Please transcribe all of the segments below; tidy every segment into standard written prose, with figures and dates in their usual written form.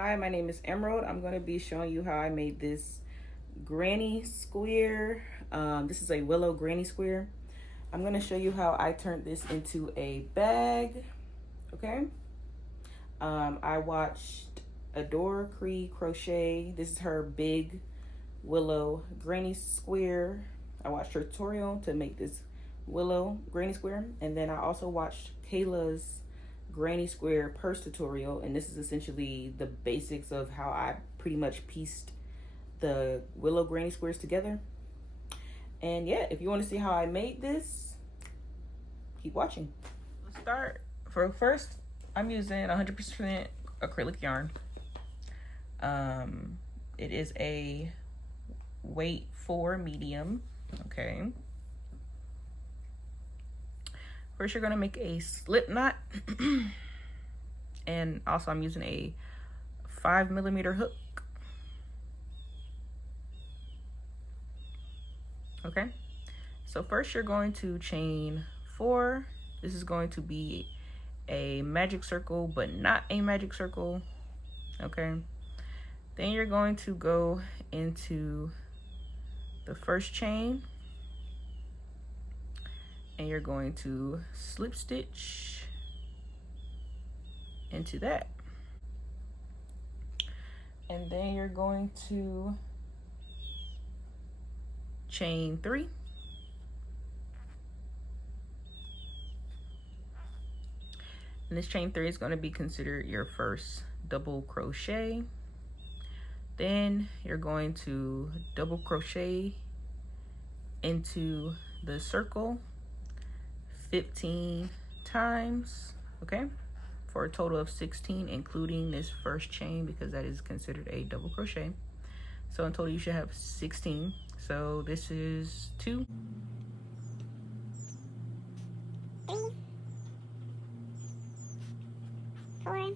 Hi, my name is Emerald. I'm going to be showing you how I made this granny square. This is a Willow granny square. I'm going to show you how I turned this into a bag. Okay. I watched Adore Crochet. This is her big Willow granny square. I watched her tutorial to make this Willow granny square, and then I also watched Kayla's granny square purse tutorial, and this is essentially the basics of how I pretty much pieced the Willow granny squares together. And yeah, if you want to see how I made this, keep watching. Let's start. For first, I'm using 100% acrylic yarn. It is a weight 4 medium. Okay. First, you're gonna make a slip knot, and also I'm using a 5mm hook. Okay, so first you're going to chain 4. This is going to be a magic circle, but not a magic circle. Okay, then you're going to go into the first chain, and you're going to slip stitch into that. And then you're going to chain 3. And this chain 3 is going to be considered your first double crochet. Then you're going to double crochet into the circle 15 times, okay, for a total of 16, including this first chain, because that is considered a double crochet. So in total you should have 16. So this is 2, 3, 4,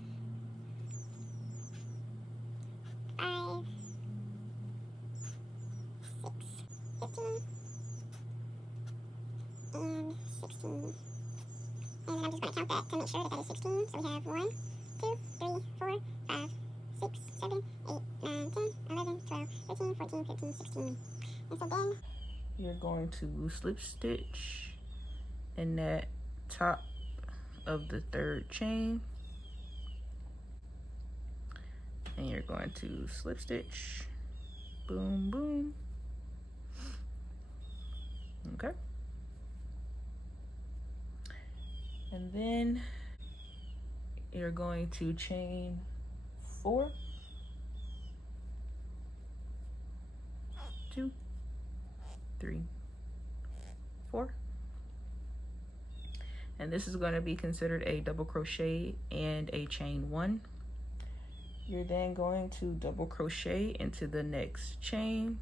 5, 6, 15, and 16. And I'm just going to count that to make sure that that is 16. So we have 1, 2, 3, 4, 5, 6, 7, 8, 9, 10, 11, 12, 13, 14, 15, 16. And so then you're going to slip stitch in that top of the 3rd chain, and you're going to slip stitch, boom, boom. Okay. And then you're going to chain 4, 2, 3, 4. And this is going to be considered a double crochet and a chain 1. You're then going to double crochet into the next chain.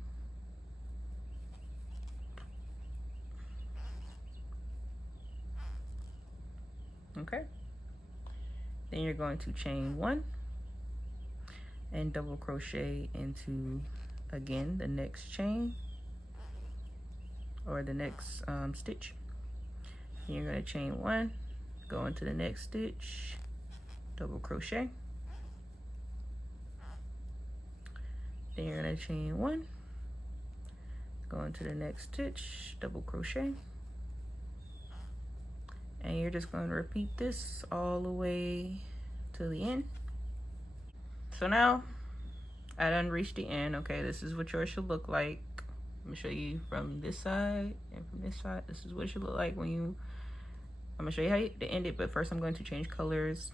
Okay. Then you're going to chain 1 and double crochet into, again, the next chain, or the next stitch. And you're going to chain 1, go into the next stitch, double crochet. Then you're going to chain 1, go into the next stitch, double crochet. And you're just going to repeat this all the way to the end. So now I done reached the end. Okay, this is what yours should look like. I'm gonna show you from this side and from this side. This is what it should look like when you, I'm gonna show you how to end it, but first I'm going to change colors.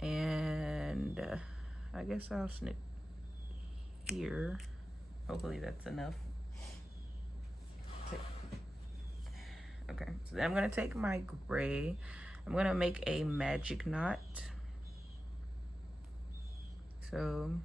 And I guess I'll snip here. Hopefully that's enough. Okay, so then I'm gonna take my gray. I'm gonna make a magic knot. So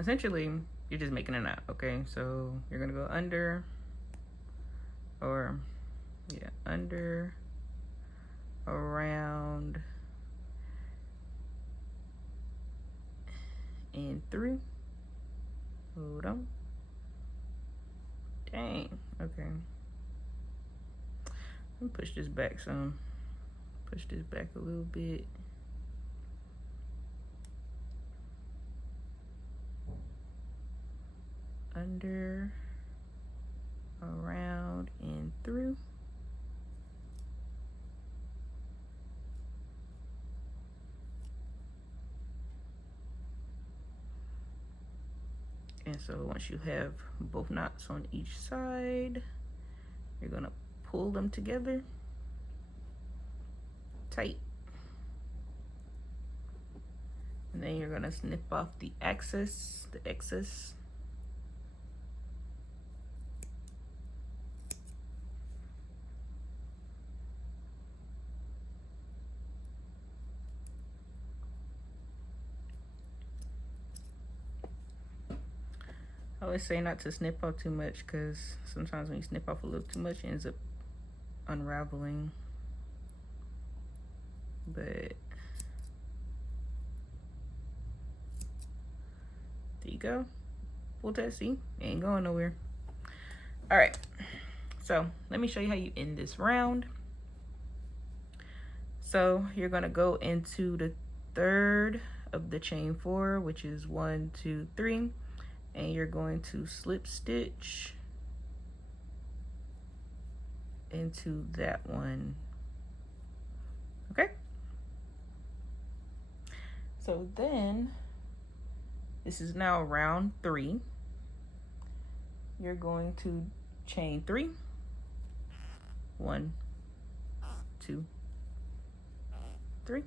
essentially you're just making a knot. Okay, so you're gonna go under, or Yeah, under, around, and through. Hold on. Dang, okay. Let me push this back some. Push this back a little bit. Under, around, and through. And so once you have both knots on each side, you're gonna pull them together tight. And then you're gonna snip off the excess. I always say not to snip off too much because sometimes when you snip off a little too much, it ends up unraveling. But there you go. Pull that, see? It ain't going nowhere. All right, so let me show you how you end this round. So you're gonna go into the third of the chain 4, which is 1, 2, 3. And you're going to slip stitch into that one. Okay? So then, this is now round 3. You're going to chain 3. 1, 2, 3.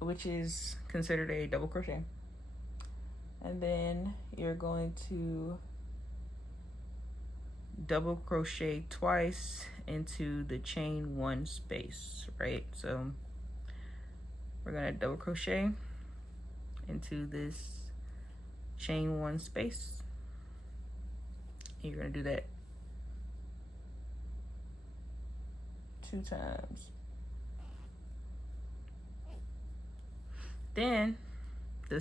Which is considered a double crochet. And then you're going to double crochet twice into the chain 1 space, right? So we're gonna double crochet into this chain 1 space. And you're gonna do that 2 times. Then the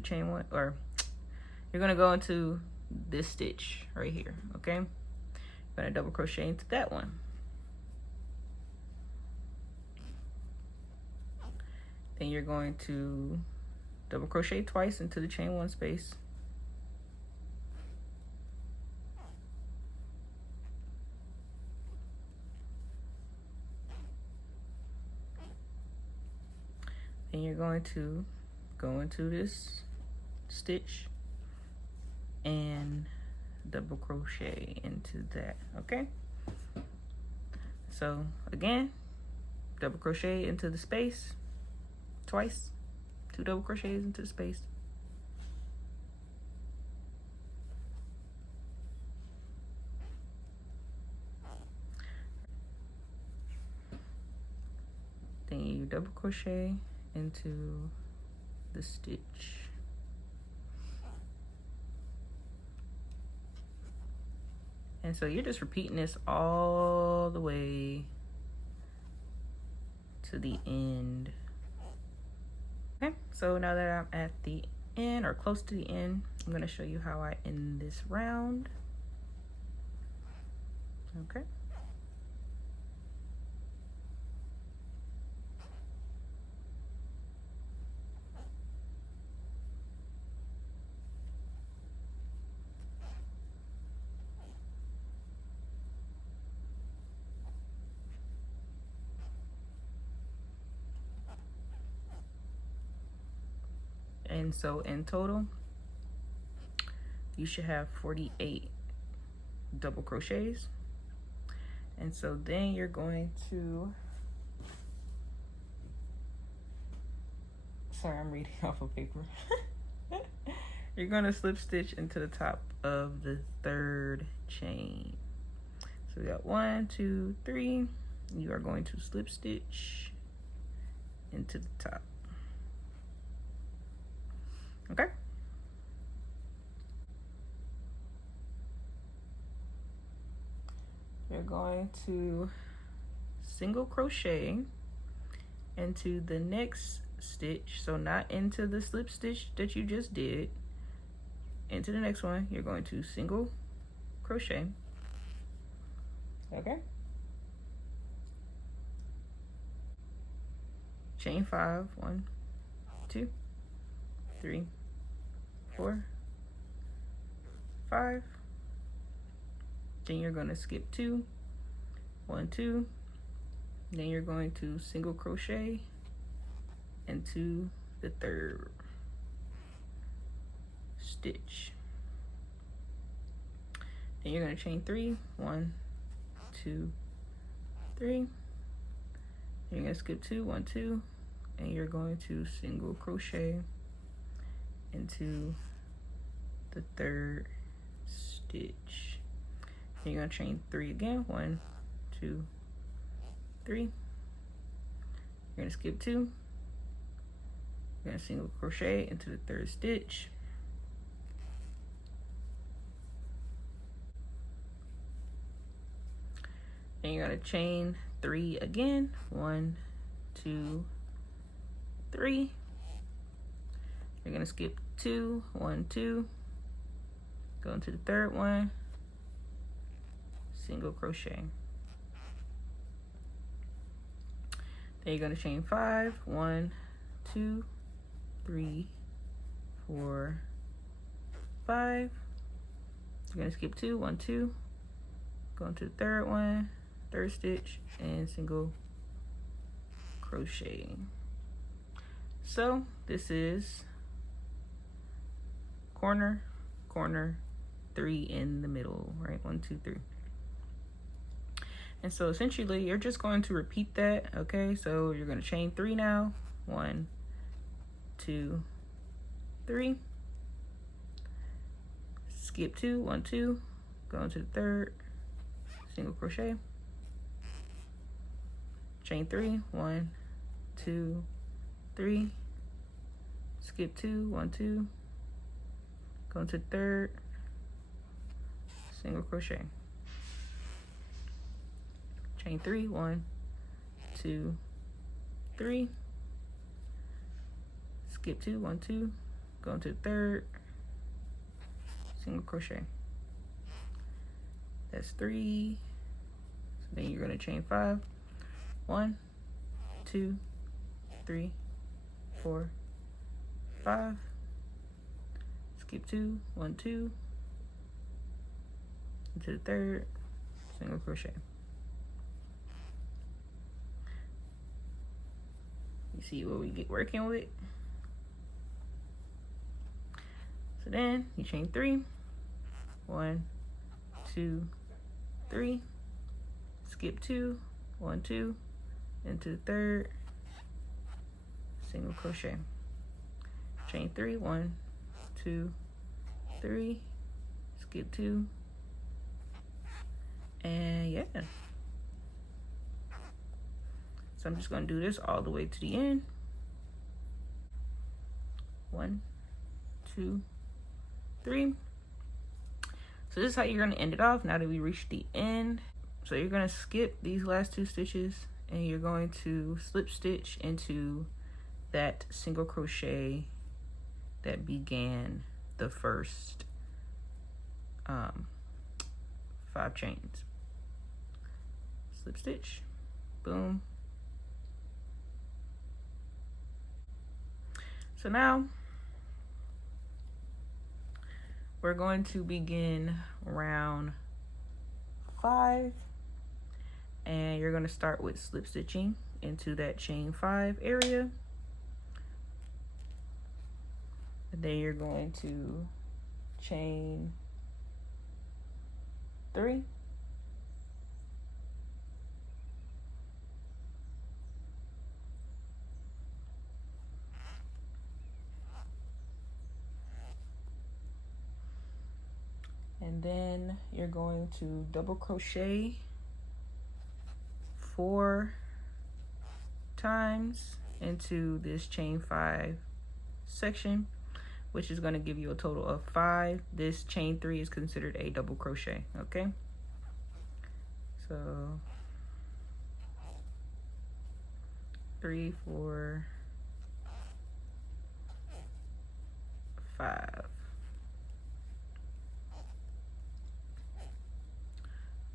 chain 1, or you're gonna go into this stitch right here, okay? You're gonna double crochet into that one. Then you're going to double crochet twice into the chain 1 space. Then you're going to go into this stitch and double crochet into that, okay? So again, double crochet into the space twice, 2 double crochets into the space. Then you double crochet into the stitch. And so you're just repeating this all the way to the end. Okay, so now that I'm at the end or close to the end, I'm gonna show you how I end this round. Okay. And so in total, you should have 48 double crochets. And so then you're going to, sorry, I'm reading off of paper. You're going to slip stitch into the top of the 3rd chain. So we got 1, 2, 3. You are going to slip stitch into the top. Okay. You're going to single crochet into the next stitch, so not into the slip stitch that you just did. Into the next one, you're going to single crochet. Okay. Chain 5, 1, 2, 3, 4, 5. Then you're going to skip 2, 1, 2. Then you're going to single crochet into the third stitch. Then you're going to chain 3, 1, 2, 3. Then you're going to skip 2, 1, 2, and you're going to single crochet into the third stitch. Then you're going to chain 3 again, 1, 2, 3. You're going to skip 2. You're going to single crochet into the third stitch. Then you're going to chain 3 again, 1, 2, 3. You're going to skip 2, 1, 2. Go into the third one, single crochet. Then you're going to chain 5, 1, 2, 3, 4, 5. You're going to skip 2, 1, 2. Go into the third one, third stitch, and single crochet. So this is corner, corner, 3 in the middle, right? 1, 2, 3. And so essentially you're just going to repeat that. Okay, so you're going to chain 3 now, 1, 2, 3. Skip 2, 1, 2. Go into the third, single crochet, chain 3, 1, 2, 3. Skip 2, 1, 2. Go into the third, single crochet, chain 3, 1, 2, 3. Skip 2, 1, 2. Go into the third, single crochet. That's 3. So then you're going to chain 5, 1, 2, 3, 4, 5. Skip 2, 1, 2. Into the third, single crochet. You see what we get working with. So then you chain 3, 1, 2, 3. Skip 2, 1, 2. Into the third, single crochet, chain 3, 1, 2, 3. Skip 2, and yeah. So I'm just going to do this all the way to the end. 1, 2, 3. So this is how you're going to end it off now that we reached the end. So you're going to skip these last 2 stitches and you're going to slip stitch into that single crochet that began the first 5 chains. Slip stitch, boom. So now we're going to begin round 5, and you're going to start with slip stitching into that chain 5 area, and then you're going to chain 3, and then you're going to double crochet 4 times into this chain 5 section, which is going to give you a total of 5. This chain 3 is considered a double crochet. Okay, so 3, 4, 5.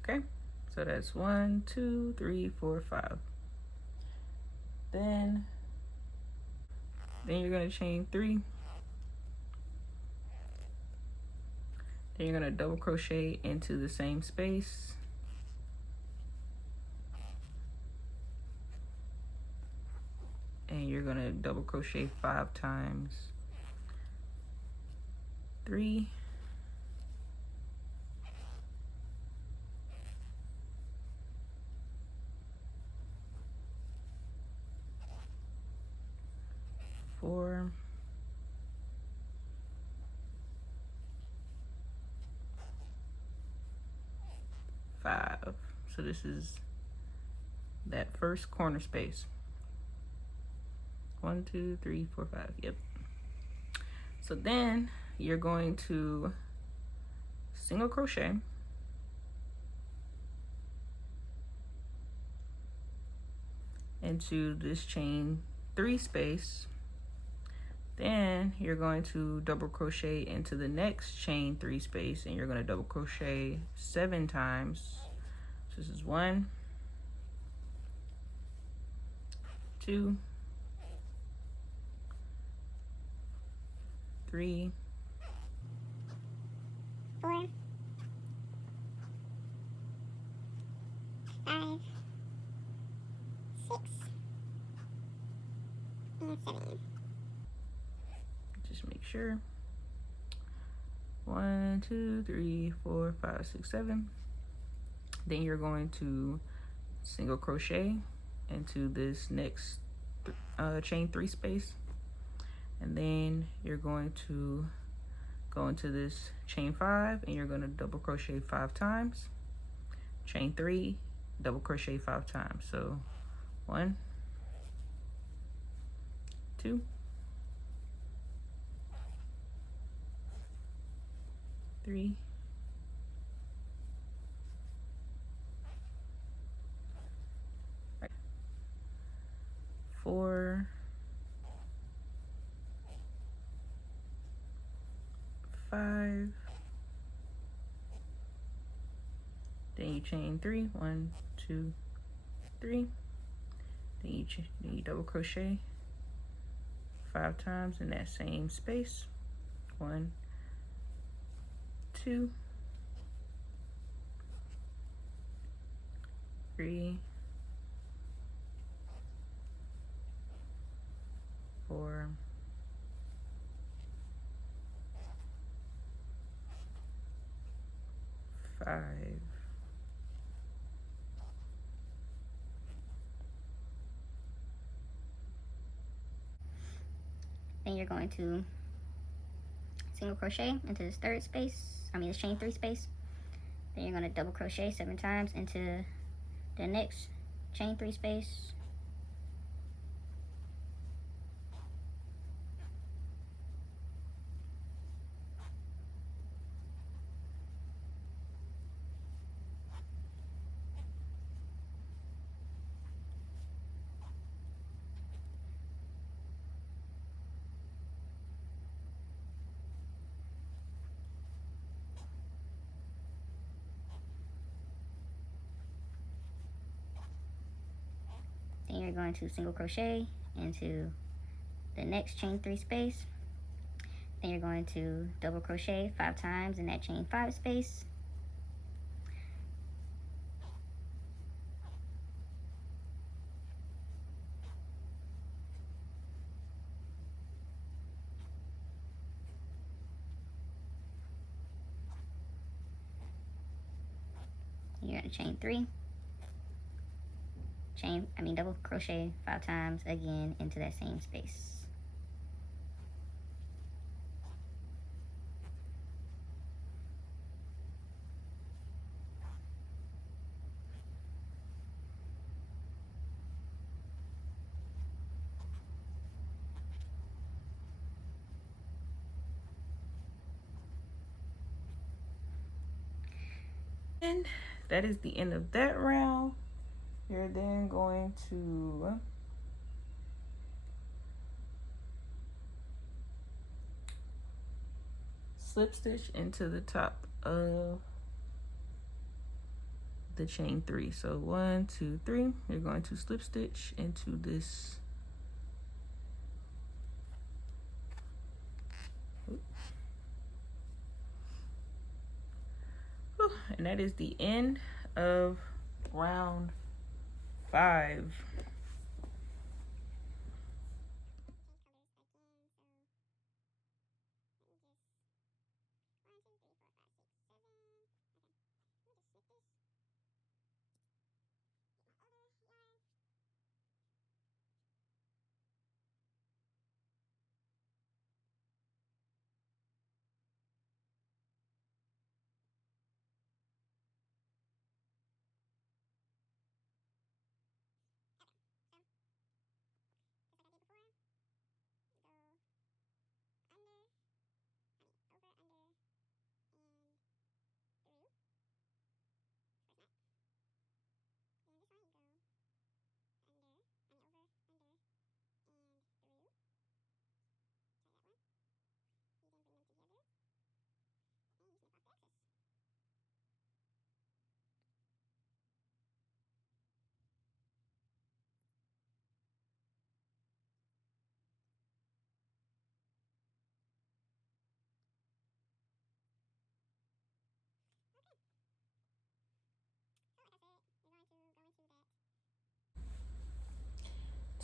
Okay, so that's 1, 2, 3, 4, 5. Then you're going to chain 3. Then you're going to double crochet into the same space. And you're going to double crochet 5 times. 3, 4, 5. So this is that first corner space. 1, 2, 3, 4, 5. Yep. So then you're going to single crochet into this chain 3 space. Then you're going to double crochet into the next chain 3 space, and you're going to double crochet 7 times. So this is 1, 2, 3, 4, 5, 6, and 7. Just make sure. 1, 2, 3, 4, 5, 6, 7. Then you're going to single crochet into this next chain 3 space, and then you're going to go into this chain 5, and you're going to double crochet 5 times, chain 3, double crochet 5 times. So 1, 2, 3, 4, 5. Then you chain 3, 1, 2, 3. Then you double crochet 5 times in that same space. 1, 2, 3, 4, 5. Then you're going to single crochet into this third space, this chain 3 space. Then you're going to double crochet 7 times into the next chain 3 space. Then you're going to single crochet into the next chain 3 space. Then you're going to double crochet 5 times in that chain 5 space. You're going to chain 3. Double crochet 5 times again into that same space. And that is the end of that round. You're then going to slip stitch into the top of the chain 3. So 1, 2, 3. You're going to slip stitch into this. And that is the end of round 5.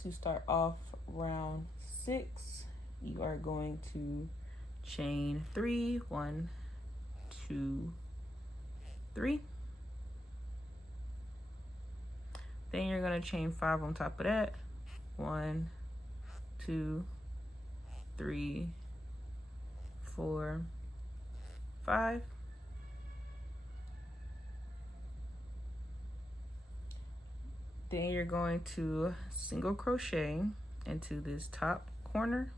To start off round 6, you are going to chain 3, 1, 2, 3. Then you're going to chain 5 on top of that. 1, 2, 3, 4, 5. Then you're going to single crochet into this top corner.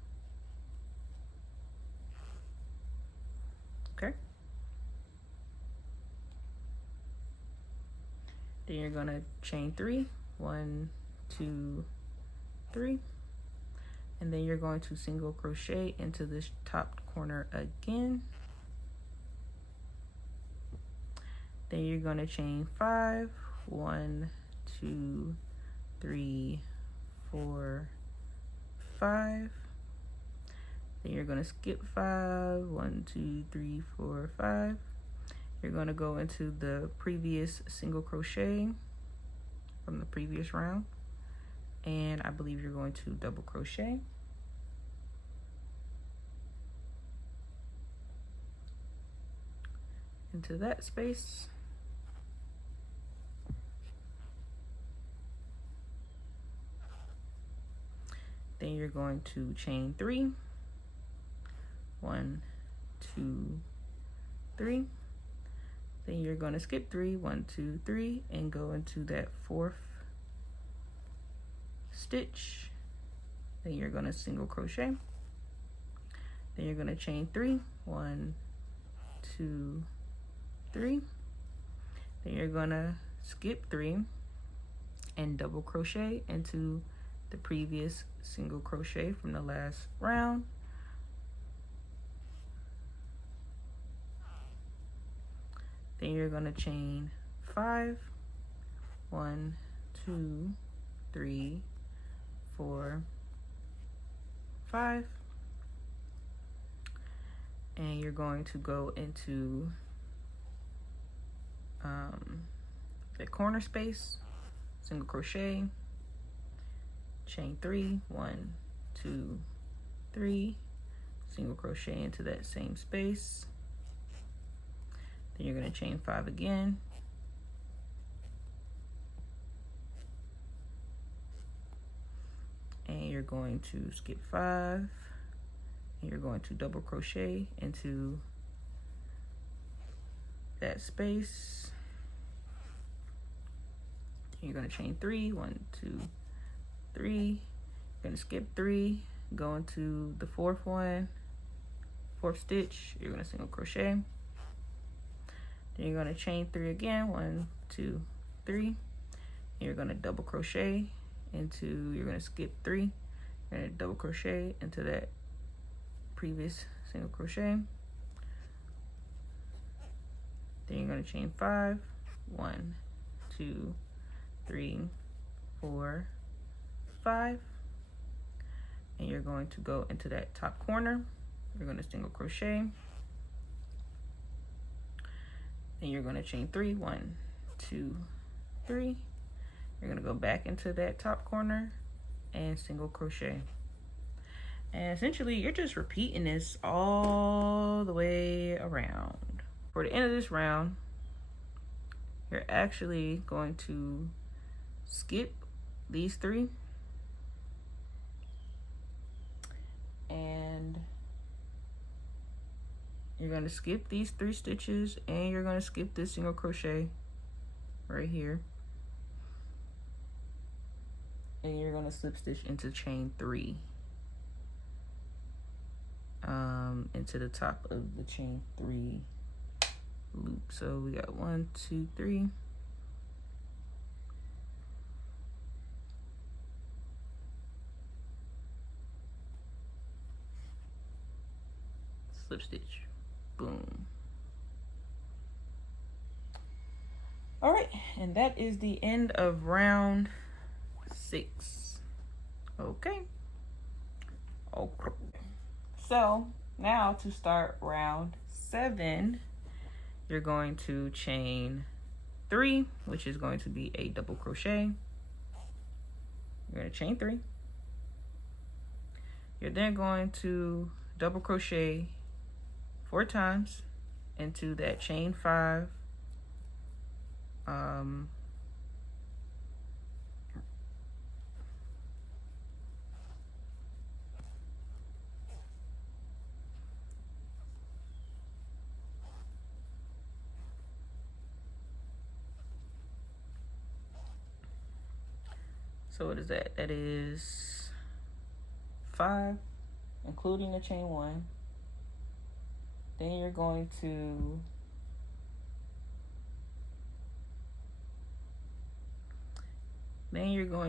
Okay. Then you're going to chain 3, 1, 2, 3. And then you're going to single crochet into this top corner again. Then you're going to chain 5, 1, 2, 3, 4, 5. Then you're going to skip 5, 1, 2, 3, 4, 5. You're going to go into the previous single crochet from the previous round, and I believe you're going to double crochet into that space. Then you're going to chain 3, 1, 2, 3. Then you're going to skip 3, 1, 2, 3, and go into that 4th stitch. Then you're going to single crochet. Then you're going to chain 3, 1, 2, 3. Then you're going to skip 3 and double crochet into the previous single crochet from the last round. Then you're going to chain 5, 1, 2, 3, 4, 5. And you're going to go into the corner space, single crochet, chain 3, 1, 2, 3, single crochet into that same space. Then you're going to chain 5 again. And you're going to skip 5. And you're going to double crochet into that space. You're going to chain 3, 1, 2, 3. You're going to skip 3, go into the 4th stitch. You're going to single crochet. Then you're going to chain 3 again, 1, 2, 3. You're going to double crochet into, you're going to skip 3, you're going to double crochet into that previous single crochet. Then you're going to chain 5, 1, 2, 3, 4, 5, and you're going to go into that top corner. You're going to single crochet, and you're going to chain 3, 1, 2, 3. You're going to go back into that top corner and single crochet. And essentially, you're just repeating this all the way around. For the end of this round, you're actually going to skip these 3 and you're going to skip these 3 stitches, and you're going to skip this single crochet right here, and you're going to slip stitch into chain 3 into the top of the chain 3 loop. So we got 1, 2, 3. Slip stitch, boom. All right, and that is the end of round 6. Okay. So now to start round 7, you're going to chain 3, which is going to be a double crochet. You're going to chain 3. You're then going to double crochet 4 times into that chain 5. So what is that? That is 5, including the chain 1. Then you're going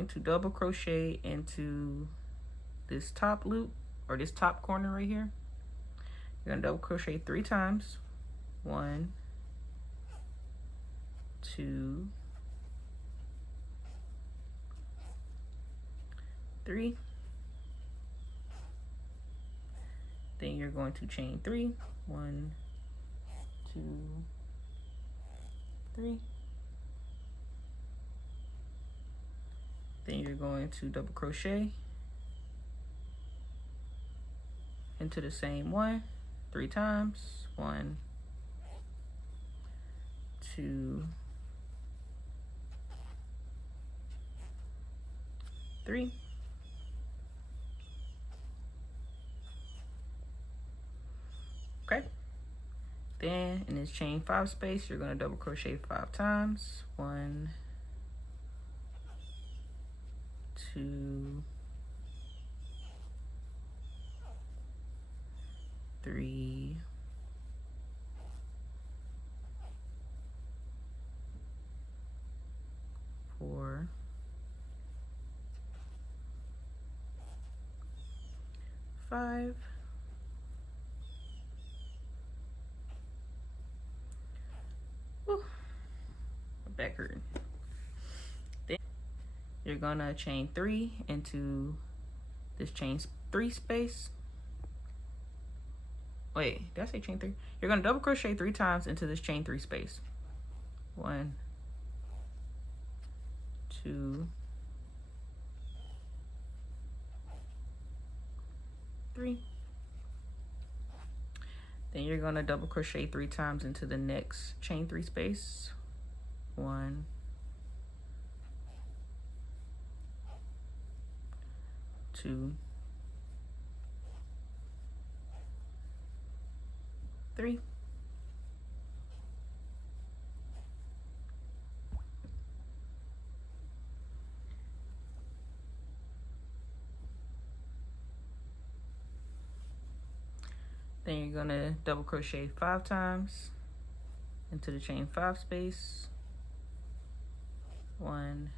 to double crochet into this top loop, or this top corner right here. You're gonna double crochet 3 times. 1, 2, 3. Then you're going to chain 3. 1, 2, 3. Then you're going to double crochet into the same one 3 times. 1, 2, 3. Okay. Then in this chain 5 space, you're going to double crochet 5 times. 1, 2, 3, 4, 5. Woo, my back hurting. Then you're gonna chain 3 into this chain 3 space. Wait, did I say chain 3? You're gonna double crochet 3 times into this chain 3 space. 1, 2, 3. Then you're gonna double crochet 3 times into the next chain 3 space. 1, 2, 3. Then you're gonna double crochet 5 times into the chain 5 space. 1,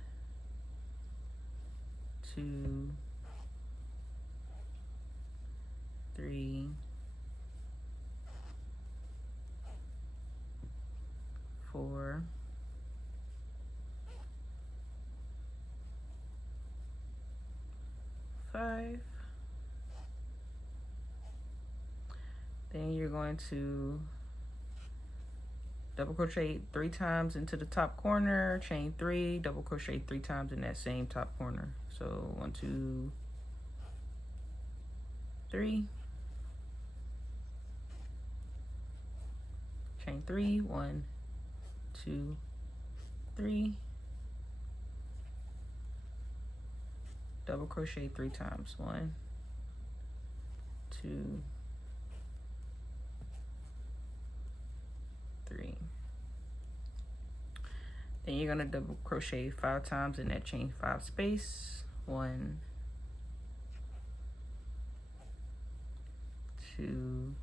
2, 3, 4, 5. Then you're going to double crochet 3 times into the top corner, chain 3, double crochet 3 times in that same top corner. So 1, 2, 3, chain 3, 1, 2, 3, double crochet 3 times, 1, 2, 3. Then you're gonna double crochet 5 times in that chain 5 space. 1, 2,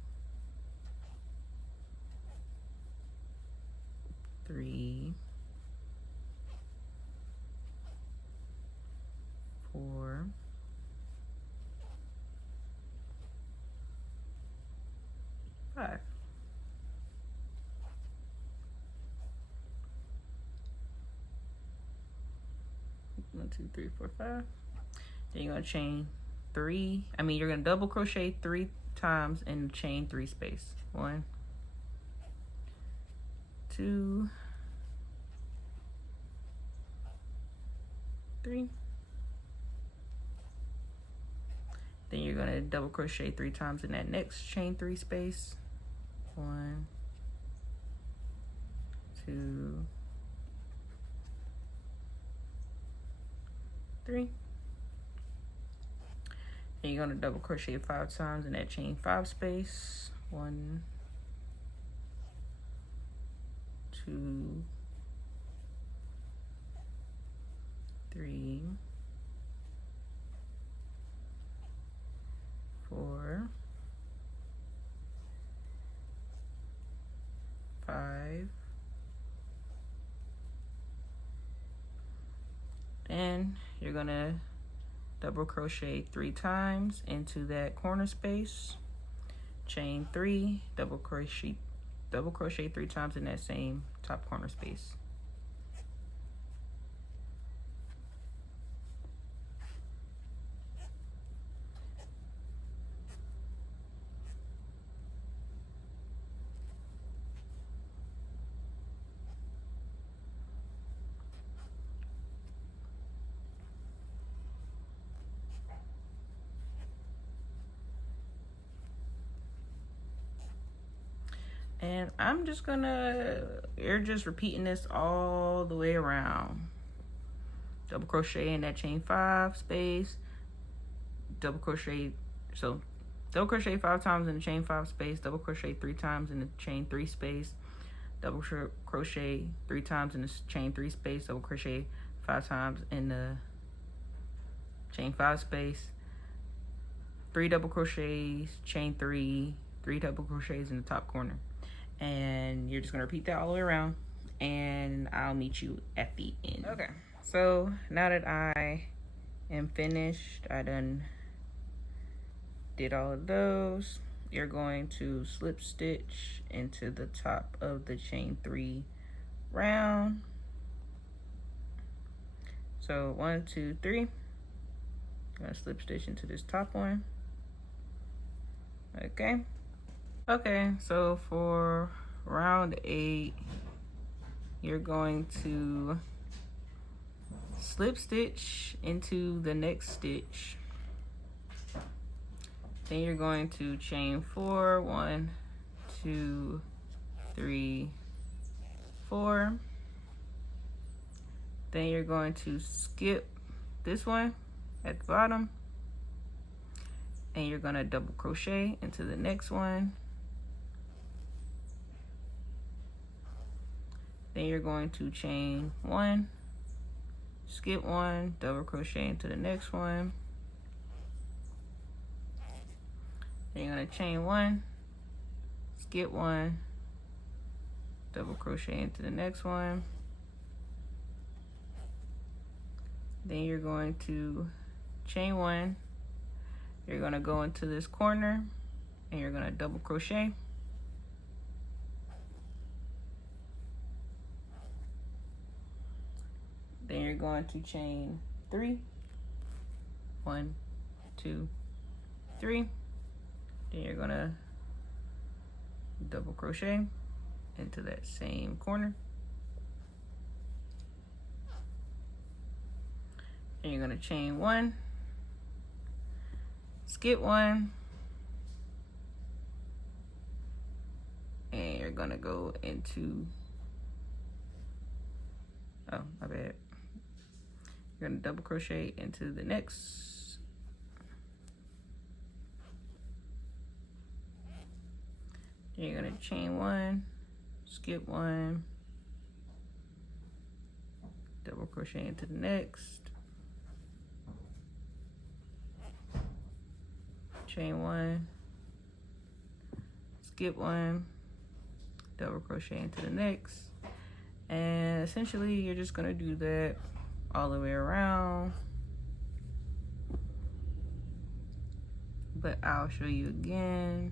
3, 4, 5. One, 2, 3, 4, 5. Then you're gonna chain 3. You're gonna double crochet 3 times in the chain 3 space. 1, 2, 3. Then you're gonna double crochet 3 times in that next chain 3 space. 1, 2, 3. Then you're gonna double crochet 5 times in that chain 5 space. 1, 2, 3, 4, 5. Then you're gonna double crochet 3 times into that corner space, chain 3, double crochet 3 times in that same top corner space. And you're just repeating this all the way around. Double crochet in that chain 5 space, double crochet 5 times in the chain 5 space, double crochet 3 times in the chain 3 space, double crochet 3 times in the chain 3 space, double crochet 5 times in the chain 5 space, 3 double crochets, chain 3, 3 double crochets in the top corner. And you're just gonna repeat that all the way around, and I'll meet you at the end. Okay, so now that I am finished, I done did all of those. You're going to slip stitch into the top of the chain 3 round. So 1, 2, 3. I'm gonna slip stitch into this top one. Okay, so for round 8, you're going to slip stitch into the next stitch. Then you're going to chain 4, 1, 2, 3, 4. Then you're going to skip this one at the bottom, and you're gonna double crochet into the next one. Then you're going to chain 1, skip 1, double crochet into the next one. Then you're gonna chain 1, skip 1, double crochet into the next one. Then you're going to chain one. You're going to go into this corner and you're going to double crochet. Then you're going to chain 3. 1, 2, 3. Then you're going to double crochet into that same corner. And you're going to chain 1, skip 1, and you're going to go into, oh, my bad. You're going to double crochet into the next. Then you're going to chain 1, skip 1, double crochet into the next. Chain 1, skip 1, double crochet into the next, and essentially you're just going to do that all the way around, but I'll show you again.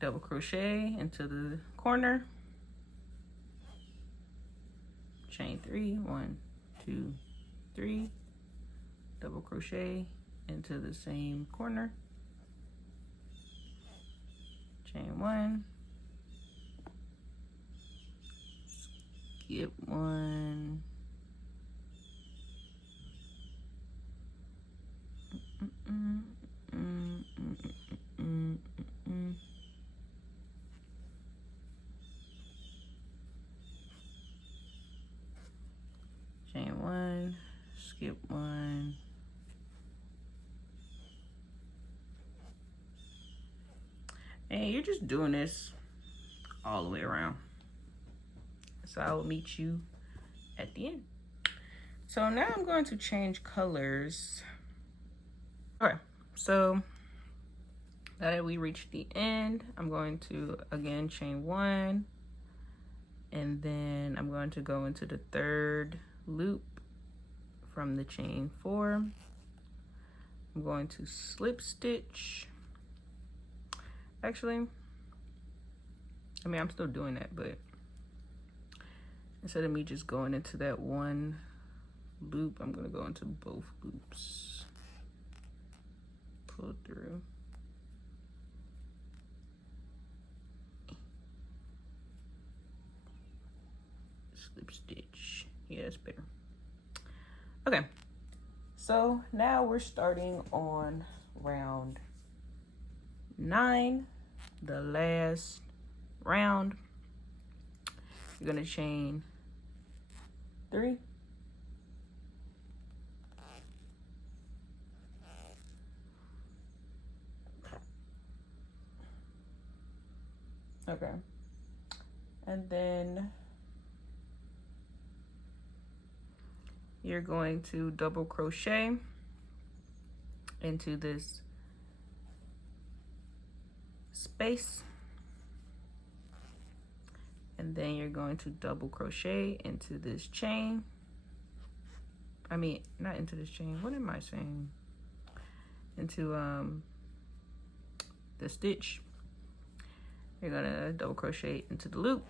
Double crochet into the corner, chain 3, 1, 2, 3, double crochet into the same corner, chain 1, skip 1, chain 1, skip 1, and you're just doing this all the way around. So I will meet you at the end. So now I'm going to change colors. Okay, so now that we reached the end, I'm going to again chain 1, and then I'm going to go into the 3rd loop from the chain 4. I'm going to slip stitch. Actually, I mean, I'm still doing that, but instead of me just going into that one loop, I'm gonna go into both loops. Pull through. Slip stitch. Yeah, that's better. Okay, so now we're starting on round 9, the last round. You're gonna chain 3, okay, and then you're going to double crochet into this space, and Then you're going to double crochet into this chain. I mean, not into this chain. What am I saying? Into the stitch. You're gonna double crochet into the loop.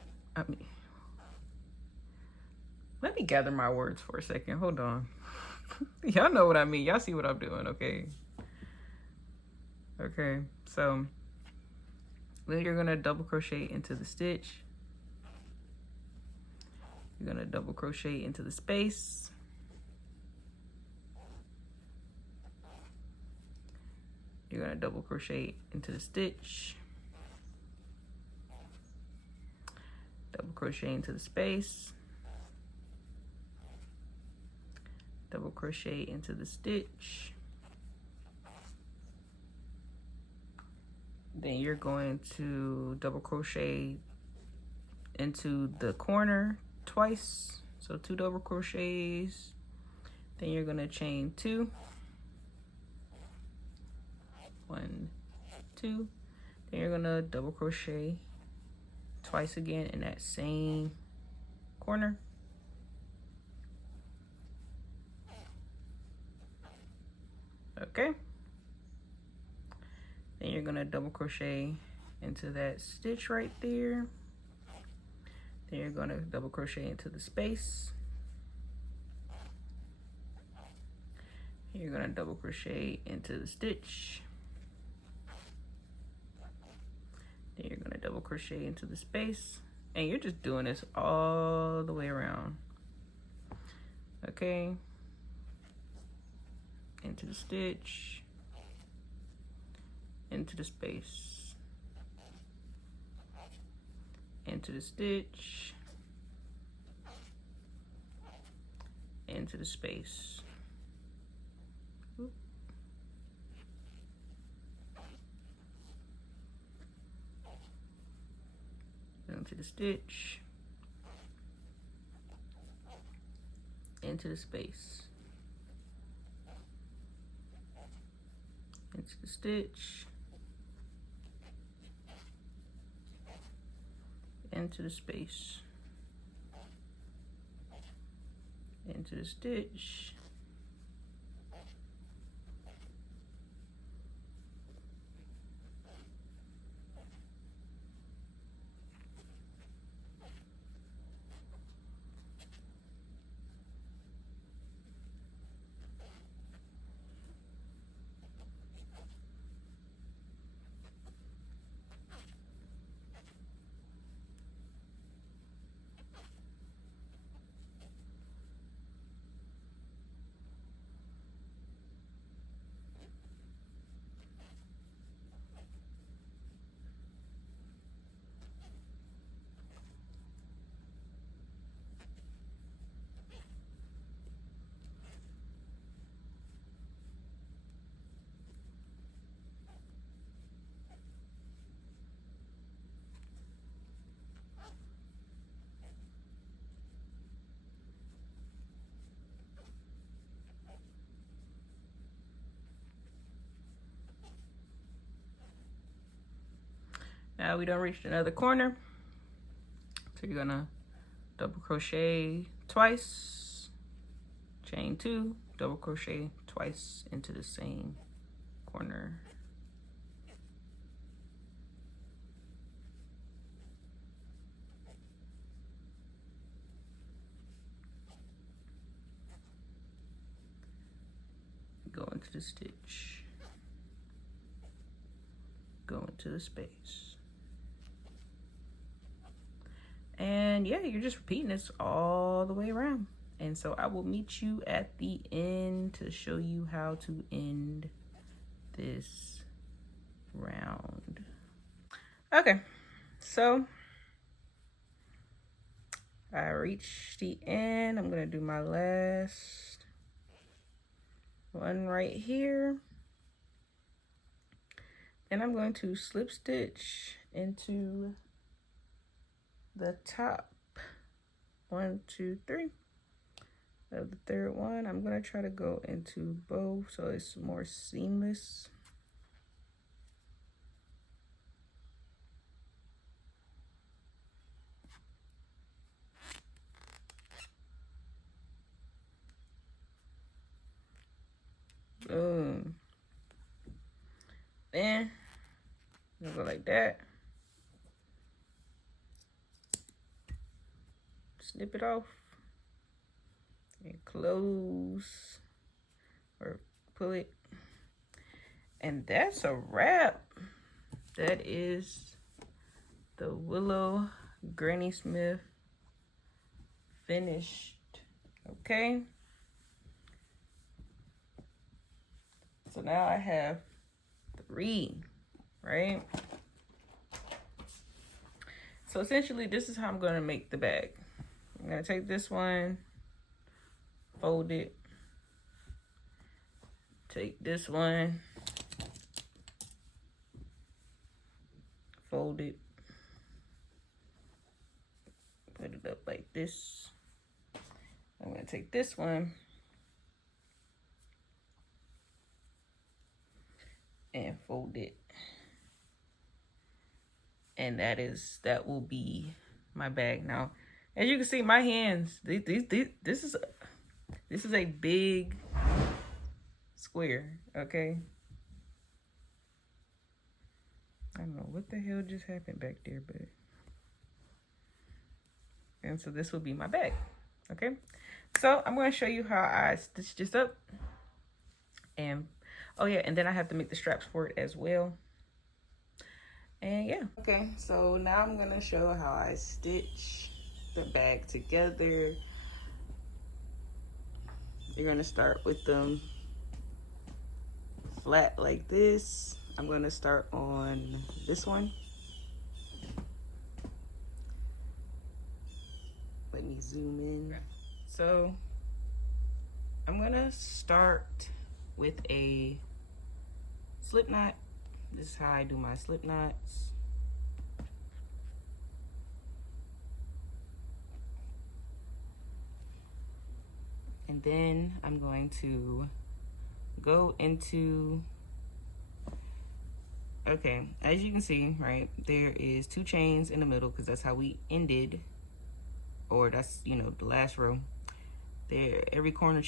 Let me gather my words for a second. Hold on. Y'all know what I mean. Y'all see what I'm doing, okay? Okay, so then you're gonna double crochet into the stitch. You're gonna double crochet into the space. You're gonna double crochet into the stitch. Double crochet into the space. Double crochet into the stitch. Then you're going to double crochet into the corner twice. So 2 double crochets. Then you're gonna chain 2. 1, 2. Then you're gonna double crochet twice again in that same corner. Okay. Then you're gonna double crochet into that stitch right there. Then you're gonna double crochet into the space. You're gonna double crochet into the stitch. Then you're gonna double crochet into the space. And you're just doing this all the way around. Okay. Into the stitch. Into the space. Into the stitch. Into the space. Oop. Into the stitch. Into the space. Into the stitch. Into the space. Into the stitch. Now we done reached another corner. So you're gonna double crochet twice, chain 2, double crochet twice into the same corner. Go into the stitch. Go into the space. And yeah, you're just repeating this all the way around. And so I will meet you at the end to show you how to end this round. Okay, so I reached the end. I'm gonna do my last one right here. And I'm going to slip stitch into the top 1, 2, 3 of the third one. I'm gonna try to go into both so it's more seamless. that. Snip it off and close or pull it. And that's a wrap. That is the Willow Granny Smith finished. Okay. So now I have 3, right? So essentially, this is how I'm going to make the bag. I'm going to take this one, fold it, take this one, fold it, put it up like this. I'm going to take this one and fold it. And that will be my bag. Now, as you can see, my hands, this is a big square, okay? I don't know what the hell just happened back there, but... And so this will be my bag, okay? So I'm going to show you how I stitch this up. And, oh yeah, and then I have to make the straps for it as well. And yeah. Okay, so now I'm going to show how I stitch the bag together. You're going to start with them flat like this. I'm going to start on this one. Let me zoom in. So I'm going to start with a slip knot. This is how I do my slip knots. And then I'm going to go into, okay, as you can see, right, there is 2 chains in the middle because that's how we ended, or that's, you know, the last row. There, every corner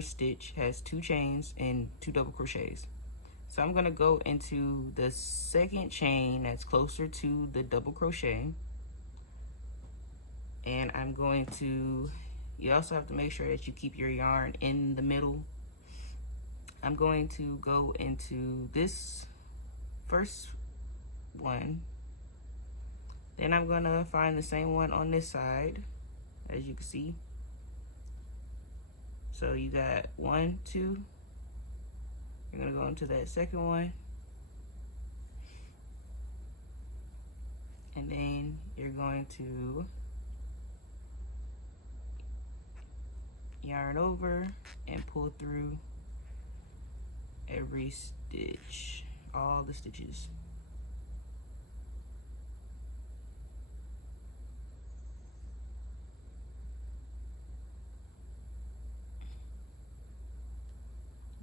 stitch has 2 chains and 2 double crochets. So I'm gonna go into the second chain that's closer to the double crochet. And I'm going to, you also have to make sure that you keep your yarn in the middle. I'm going to go into this first one. Then I'm gonna find the same one on this side, as you can see. So you got 1, 2. You're gonna go into that second one. And then you're going to yarn over and pull through every stitch, all the stitches.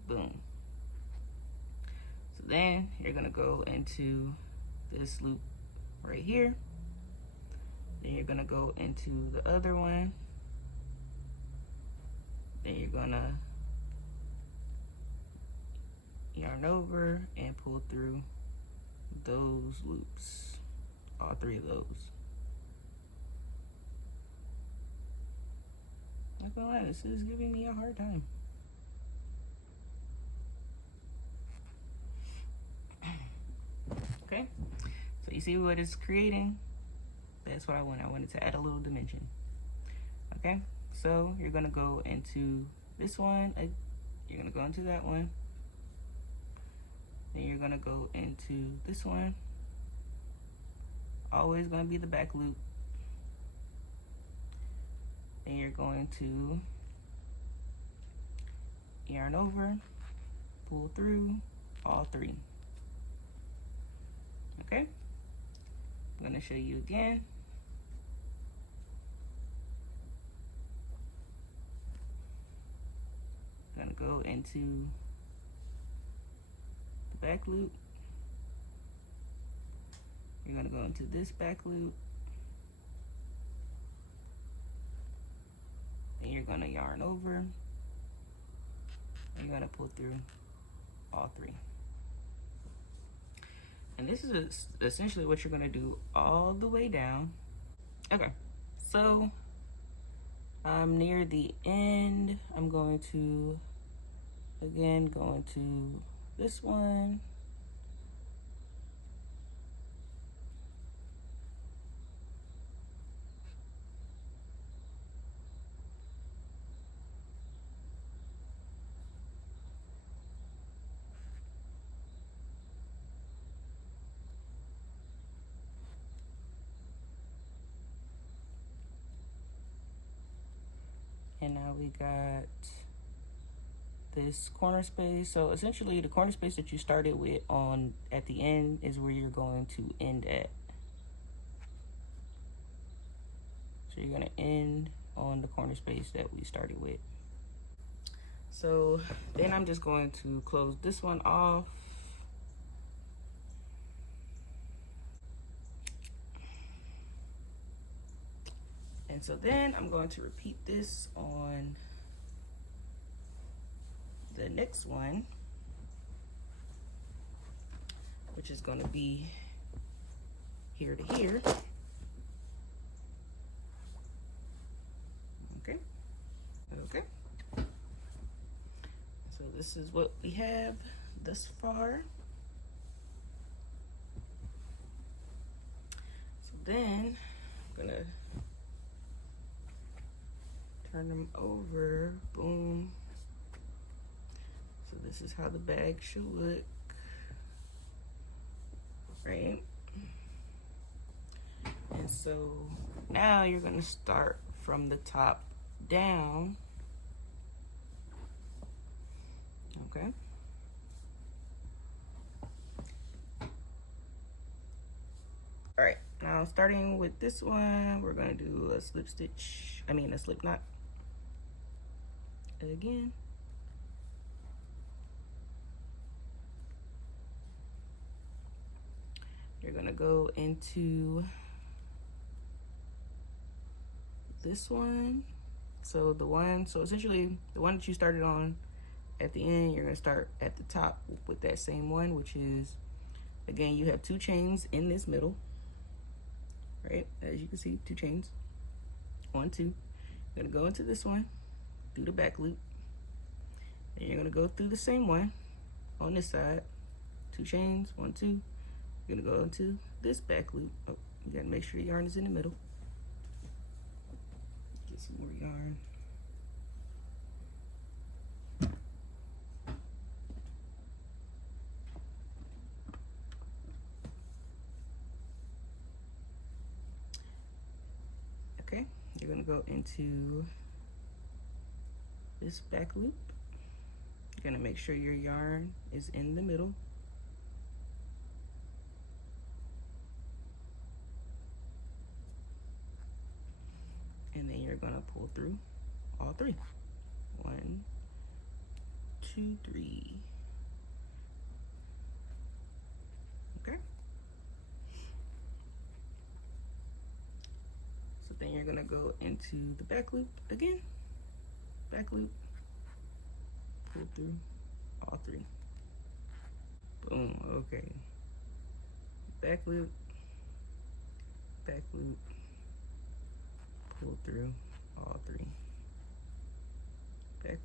Boom. So then you're gonna go into this loop right here. Then you're gonna go into the other one. Then you're gonna yarn over and pull through those loops, all 3 of those. Not gonna lie, this is giving me a hard time. Okay, so you see what it's creating? That's what I want. I wanted to add a little dimension. Okay, so you're gonna go into this one. You're gonna go into that one. Then you're gonna go into this one. Always gonna be the back loop. Then you're going to yarn over, pull through all 3. Okay, I'm gonna show you again. I'm gonna go into the back loop. You're gonna go into this back loop. And you're gonna yarn over. And you're gonna pull through all 3. And this is essentially what you're gonna do all the way down. Okay, so I'm near the end. I'm going to, again, go into this one. And now we got this corner space. So essentially the corner space that you started with on at the end is where you're going to end at. So you're gonna end on the corner space that we started with. So then I'm just going to close this one off. And so then I'm going to repeat this on the next one, which is going to be here to here. Okay. Okay. So this is what we have thus far. So then I'm gonna turn them over. Boom. So this is how the bag should look, right? And so now you're gonna start from the top down. Okay. All right, now starting with this one, we're gonna do a slip stitch, a slip knot again. You're gonna go into this one. So essentially the one that you started on at the end, you're gonna start at the top with that same one, which is, again, you have 2 chains in this middle, right? As you can see, 2 chains, 1, 2. You're gonna go into this one, do the back loop. Then you're gonna go through the same one on this side, 2 chains, 1, 2. You're gonna go into this back loop. Oh, you gotta make sure your yarn is in the middle. Get some more yarn. Okay, you're gonna go into this back loop. You're gonna make sure your yarn is in the middle. And then you're gonna pull through all 3. 1, 2, 3. Okay. So then you're gonna go into the back loop again. Back loop, pull through all 3. Boom, okay. Back loop, pull through all 3. Back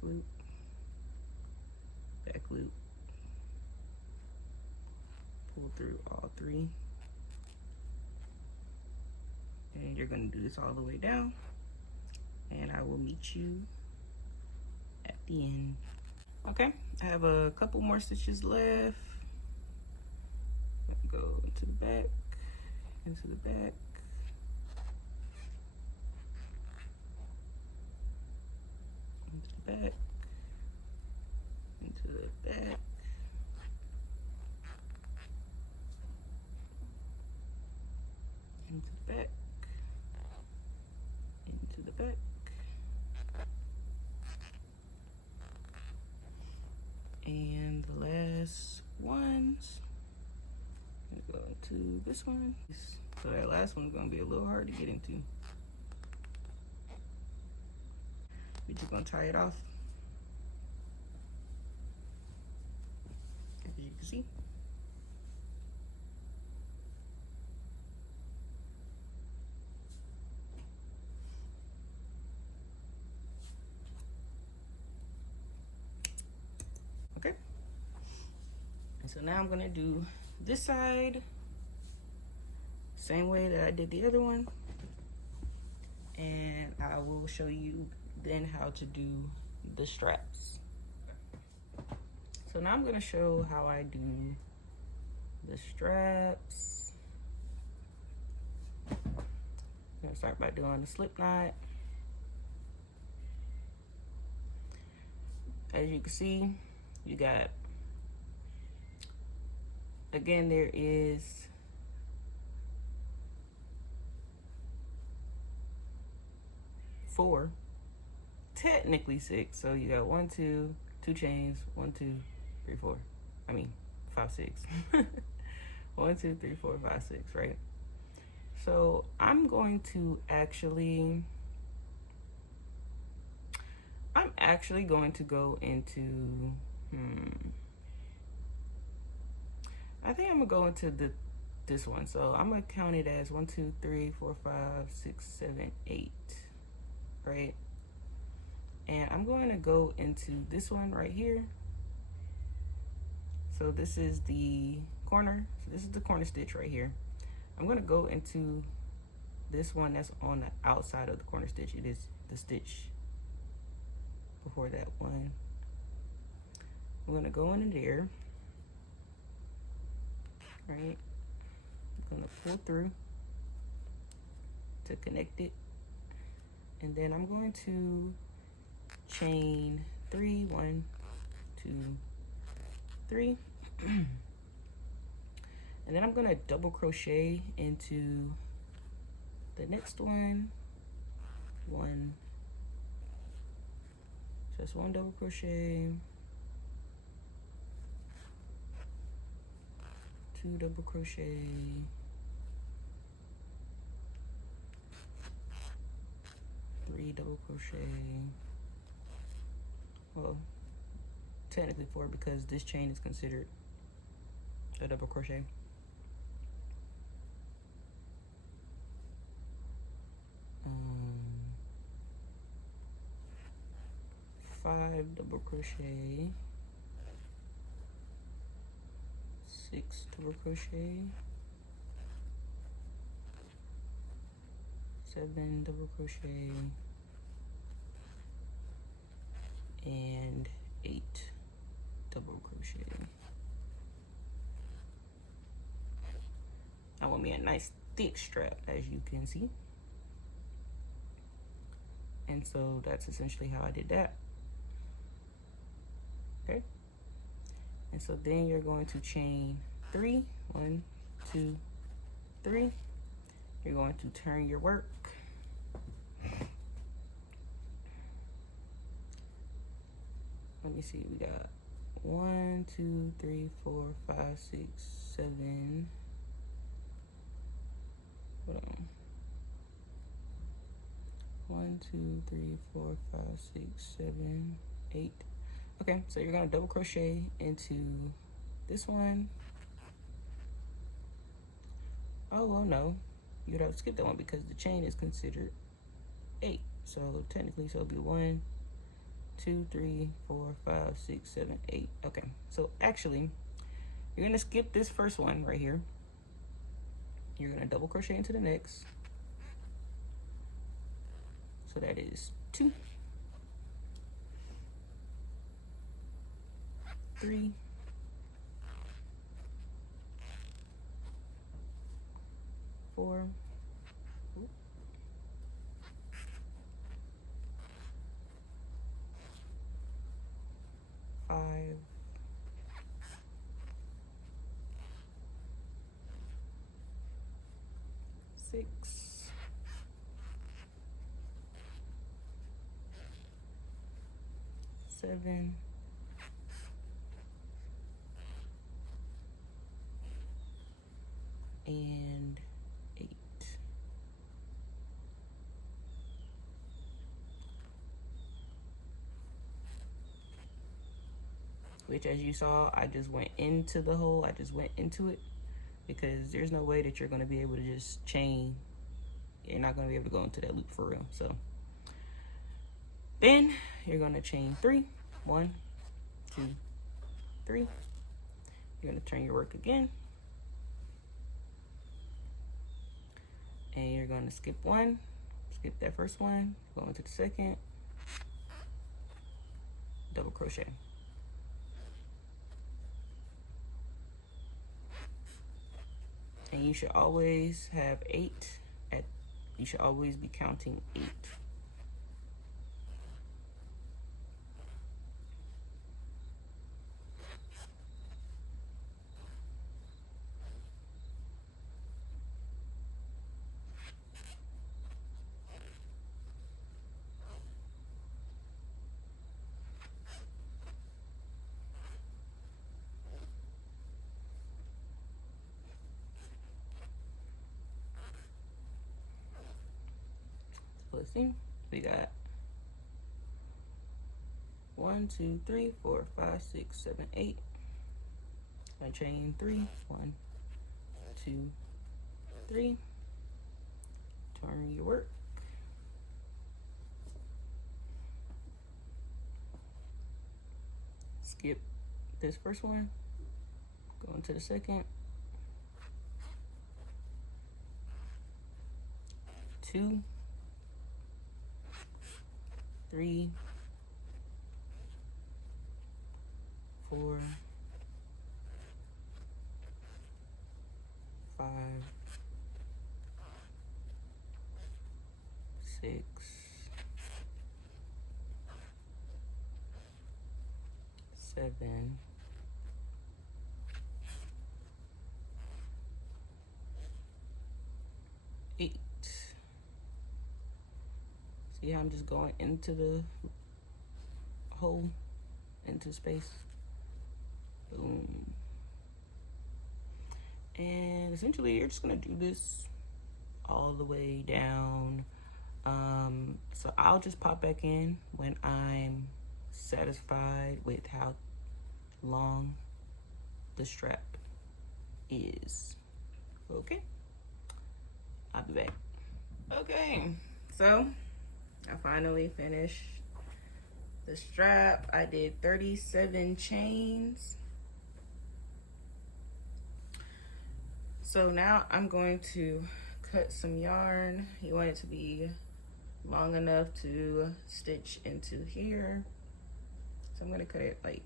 loop, pull through all 3. And you're gonna do this all the way down, and I will meet you at the end. Okay, I have a couple more stitches left. Go into the back, into the back. Into the back, into the back, into the back, into the back, and the last ones, I'm gonna go into this one. So that last one's gonna be a little hard to get into. We're just gonna tie it off. As you can see. So now I'm gonna do this side same way that I did the other one, and I will show you then how to do the straps. So now I'm gonna show how I do the straps. I'm gonna start by doing the slip knot. As you can see, you got, again, there is 4, technically 6. So you got 1, 2, 2 chains, 1, 2, 3, 4. I mean 5, 6. 1, 2, 3, 4, 5, 6, right? So I'm actually going to go into I think I'm gonna go into this one. So I'm gonna count it as 1, 2, 3, 4, 5, 6, 7, 8, right? And I'm going to go into this one right here. So this is the corner. So this is the corner stitch right here. I'm gonna go into this one that's on the outside of the corner stitch. It is the stitch before that one. I'm gonna go in there, right? I'm gonna pull through to connect it, and then I'm going to chain 3, 1, 2, 3. And then I'm gonna double crochet into the next one. Just one double crochet, 2 double crochet, 3 double crochet. Well, technically 4 because this chain is considered a double crochet. 5 double crochet, 6 double crochet, 7 double crochet, and 8 double crochet. I want me a nice thick strap, as you can see. And so that's essentially how I did that. Okay. And so then you're going to chain 3, 1, 2, 3. You're going to turn your work. Let me see, we got 1, 2, 3, 4, 5, 6, 7. Hold on. 1, 2, 3, 4, 5, 6, 7, 8. Okay, so you're gonna double crochet into this one. Oh, well, no. You'd have to skip that one because the chain is considered 8. So technically, so it'll be 1, 2, 3, 4, 5, 6, 7, 8. Okay, so actually, you're gonna skip this first one right here. You're gonna double crochet into the next. So that is 2, 3, 4, 5, 6, 7, and 8. Which, as you saw, I just went into the hole. I just went into it because there's no way that you're going to be able to just chain. You're not going to be able to go into that loop for real. So then you're going to chain 3, 1, 2, 3. You're gonna turn your work again. And you're gonna skip one, skip that first one, go into the second, double crochet. And you should always have 8 at, you should always be counting 8. Let's see, we got 1, 2, 3, 4, 5, 6, 7, 8. I chain 3, 1, 2, 3. Turn your work. Skip this first one, go into the second, 2, 3, 4, 5, 6, 7, 8. See how I'm just going into the hole, into space. Boom. And essentially you're just gonna do this all the way down. So I'll just pop back in when I'm satisfied with how long the strap is. Okay, I'll be back. Okay, so I finally finished the strap. I did 37 chains. So now I'm going to cut some yarn. You want it to be long enough to stitch into here. So I'm gonna cut it like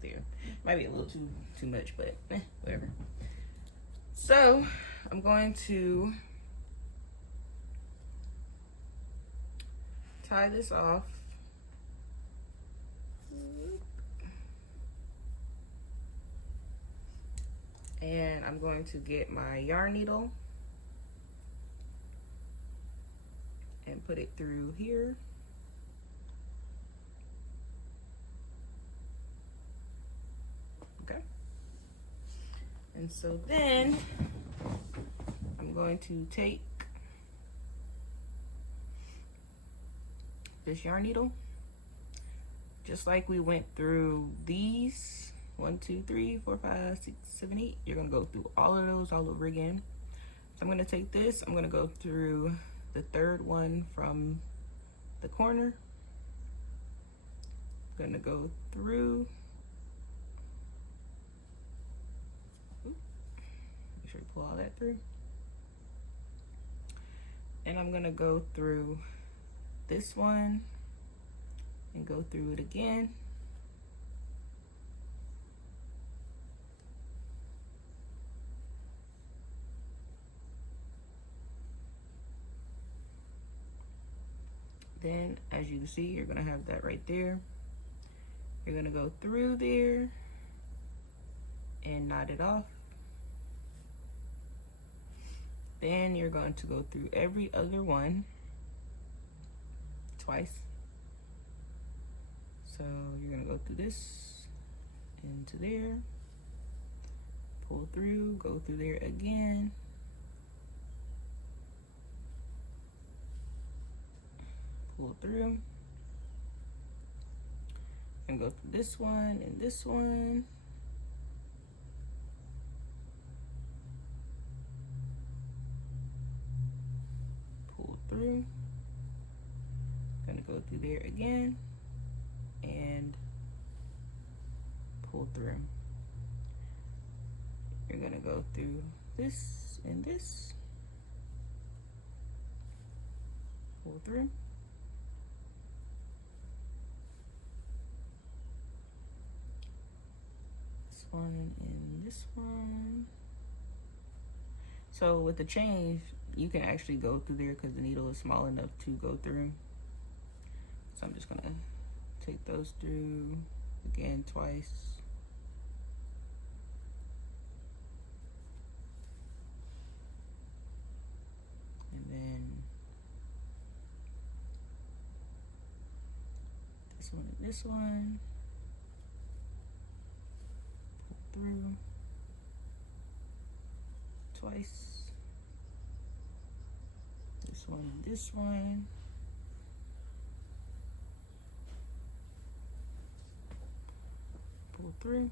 there. Might be a little too much, but whatever. So I'm going to tie this off. And I'm going to get my yarn needle and put it through here. Okay. And so then I'm going to take this yarn needle, just like we went through these 1, 2, 3, 4, 5, 6, 7, 8. You're gonna go through all of those all over again. So I'm gonna take this, I'm gonna go through the third one from the corner. I'm gonna go through. Make sure you pull all that through. And I'm gonna go through this one and go through it again. Then, as you can see, you're gonna have that right there. You're gonna go through there and knot it off. Then you're going to go through every other one twice. So you're gonna go through this into there, pull through, go through there again, pull through, and go through this one and this one. Pull through, gonna go through there again, and pull through. You're gonna go through this and this, pull through. This one and this one. So with the chain, you can actually go through there because the needle is small enough to go through. So I'm just gonna take those through again twice. And then this one and this one. Pull through twice. This one and this one. Pull through.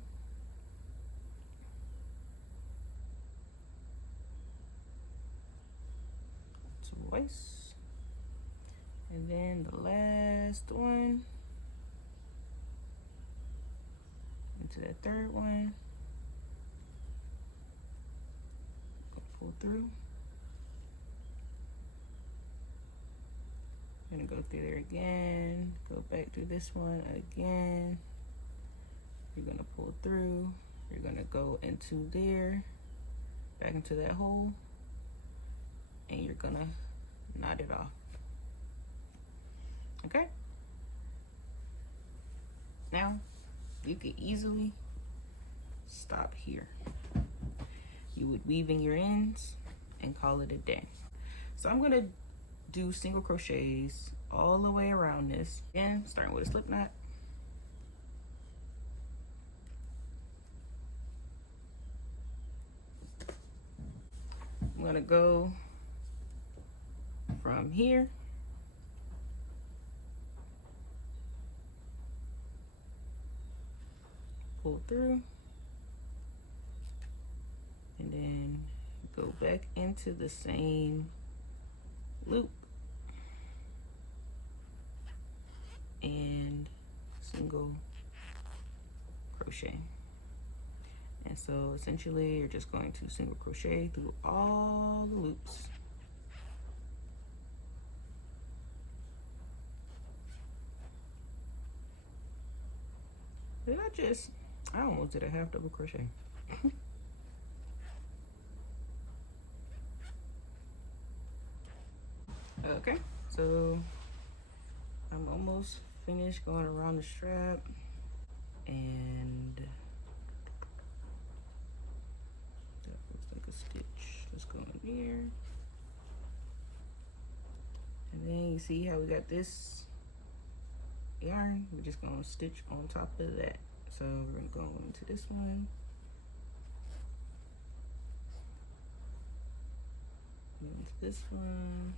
Twice. And then the last one into the third one. Pull through. Gonna go through there again, go back to this one again. You're gonna pull through, you're gonna go into there, back into that hole, and you're gonna knot it off. Okay? Now, you can easily stop here. You would weave in your ends and call it a day. So I'm gonna do single crochets all the way around this, and starting with a slip knot. I'm gonna go from here pull through, and then go back into the same loop and single crochet. And so essentially you're just going to single crochet through all the loops. I almost did a half double crochet. Okay, so I'm almost finished going around the strap, and that looks like a stitch. Let's go in here, and then you see how we got this yarn. We're just gonna stitch on top of that. So we're gonna go into this one, into this one.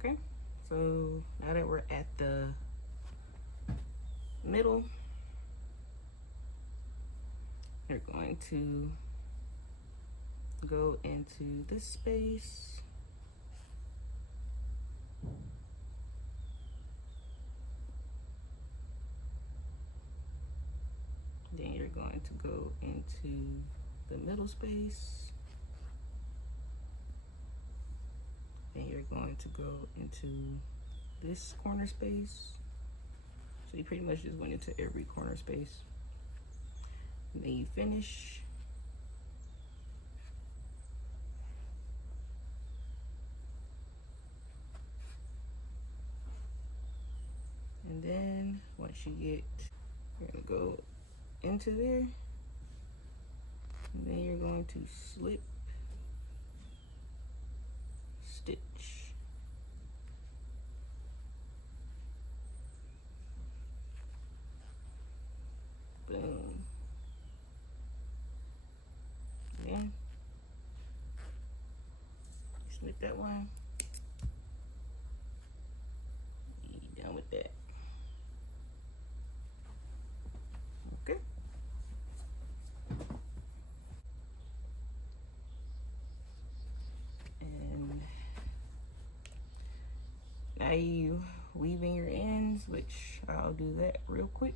Okay, so now that we're at the middle, you're going to go into this space, then you're going to go into the middle space, then you're going to go into this corner space. So you pretty much just went into every corner space, and then you finish. And then once you get, you're gonna go into there, and then you're going to slip, stitch, Get that one. You done with that. Okay. And now you weave in your ends, which I'll do that real quick.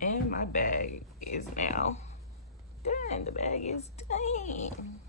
And my bag is now done. The bag is done.